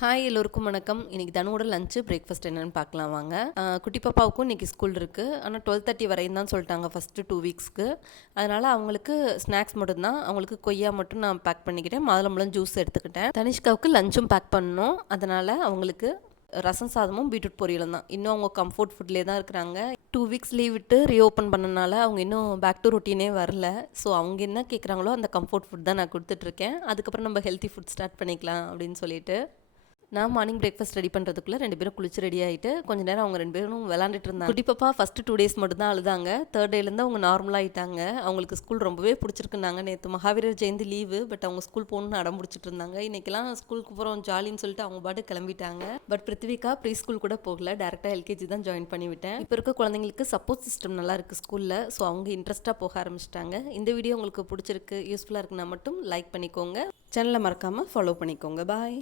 Hi எல்லோருக்கும் வணக்கம். இன்றைக்கி தனுவோட லஞ்சு பிரேக்ஃபாஸ்ட் என்னென்னு பார்க்கலாம் வாங்க. குட்டி பாப்பாவுக்கும் இன்றைக்கி ஸ்கூல் இருக்குது. ஆனால் 12:30 வரையும் தான் சொல்லிட்டாங்க ஃபஸ்ட்டு 2 வீக்ஸ்க்கு. அதனால் அவங்களுக்கு ஸ்நாக்ஸ் மட்டும்தான். அவங்களுக்கு கொய்யா மட்டும் நான் பேக் பண்ணிக்கிட்டேன். மாதுளம்பழம் ஜூஸ் எடுத்துக்கிட்டேன். தனிஷ்காவுக்கு லஞ்சும் பேக் பண்ணணும். அதனால் அவங்களுக்கு ரசம் சாதமும் பீட்ரூட் பொரியலும் தான். இன்னும் அவங்க கம்ஃபர்ட் ஃபுட்லேயே தான் இருக்கிறாங்க. 2 வீக்ஸ் லீவ் விட்டு ரீஓப்பன் பண்ணனால அவங்க இன்னும் பேக் டு ரொட்டீனே வரல. ஸோ அவங்க என்ன கேட்குறாங்களோ அந்த கம்ஃபர்ட் ஃபுட் தான் நான் கொடுத்துட்ருக்கேன். அதுக்கப்புறம் நம்ம ஹெல்த்தி ஃபுட் ஸ்டார்ட் பண்ணிக்கலாம் அப்படின்னு சொல்லிட்டு நான் மார்னிங் பிரேக்ஃபாஸ்ட் ரெடி பண்ணுறதுக்குள்ளே 2 பேரும் குளிச்சு ரெடி ஆகிட்டு கொஞ்சம் நேரம் அவங்க 2 பேரும் விளாண்டுட்டு இருந்தாங்க. குட்டி பாப்பா ஃபஸ்ட்டு 2 டேஸ் மட்டும் தான் அழுதாங்க. 3rd டேலேருந்து அவங்க நார்மலாகிட்டாங்க. அவங்களுக்கு ஸ்கூல் ரொம்பவே பிடிச்சிருக்குனாங்க. நேற்று மகாவீரர் ஜெயந்தி லீவு, பட் அவங்க ஸ்கூல் போகணுன்னு அடம் பிடிச்சிட்டு இருந்தாங்க. இன்றைக்கெல்லாம் ஸ்கூலுக்கு போகிறோம் ஜாலின்னு சொல்லிட்டு அவங்க பாட்டு கிளம்பிட்டாங்க. பட் பிருத்திவிகா ப்ரீ ஸ்கூல் கூட போகல, டேரெக்டாக எல்கேஜி தான் ஜாயின் பண்ணிவிட்டேன். இப்போ இருக்க குழந்தைங்களுக்கு சப்போர்ட் சிஸ்டம் நல்லா இருக்குது ஸ்கூலில். ஸோ அவங்க இன்ட்ரெஸ்ட்டாக போக ஆரம்பிச்சிட்டாங்க. இந்த வீடியோ உங்களுக்கு பிடிச்சிருக்கு, யூஸ்ஃபுல்லாக இருக்குன்னா மட்டும் லைக் பண்ணிக்கோங்க. சேனலை மறக்காமல் ஃபாலோ பண்ணிக்கோங்க. பாய்.